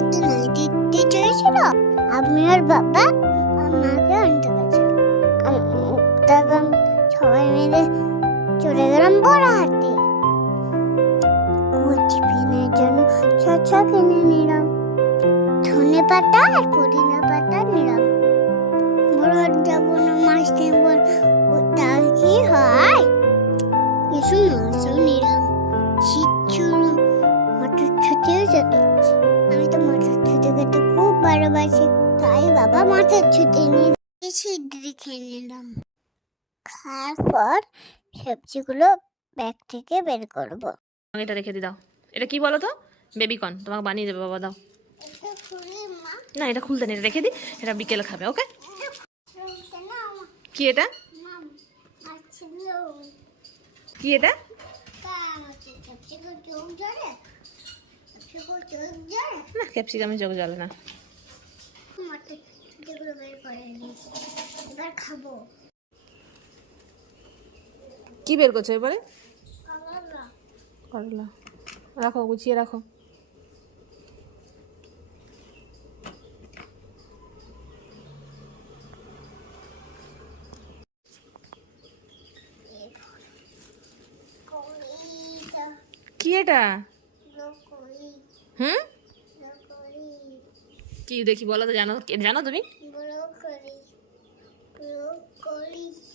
একটা নাইটি দিতে চেয়েছিল। আমি আর বাবা আমাকে আনতে গেছে। তখন সবাই মিলে চলে গেলাম বড় হাটে। ওই টিফিনের জন্য ছচা কিনে নিলাম, ধনে পাতা আর পুদিনা পাতা নিলাম। বড় হাট যাবো না, মাছ নেব, ওটা কি হয়? কিছু মাছও নিলাম। শীত ছিল, মটরশুঁটিও যেত। আমি তো মটরশুঁটি খেতে খুব ভালোবাসি, তাই বাবা মটরশুঁটি নিয়ে কিছু ইডলি খেয়ে নিলাম। খাওয়ার পর সবজিগুলো ব্যাগ থেকে বের করবো। এটা রেখে দি, দাও। এটা কি বলো তো? বেবিকর্ন, তোমাকে বানিয়ে দেবে বাবা, দাও। না, এটা খুলতে নেই, রেখে দি, এটা বিকেলে খাবে। ওকে। কি এটা? কি এটা? না, ক্যাপসিকামে চোখ জ্বলে না। এবার খাবো। কি বের করছো এবারে? করলা। রাখো, গুছিয়ে রাখো। কি এটা? হুম, কি দেখি বলো তো, জানো জানো তুমি?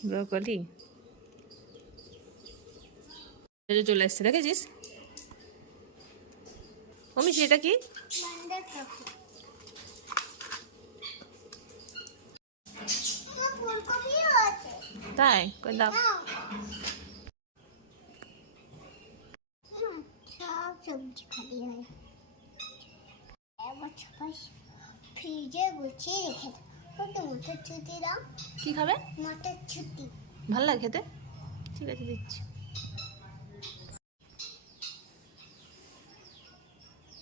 ব্রোকলি চলে এসছে, দেখেছিস? অমিশ, এটা কি? তাই কই দাও। সব সবজি খালি হয়, এবার সবাই ফ্রিজে গুছিয়ে রেখে দাও। মটরশুঁটি দাও। কি খাবে? মটরশুঁটি ভালো লাগে খেতে? ঠিক আছে, দিচ্ছি।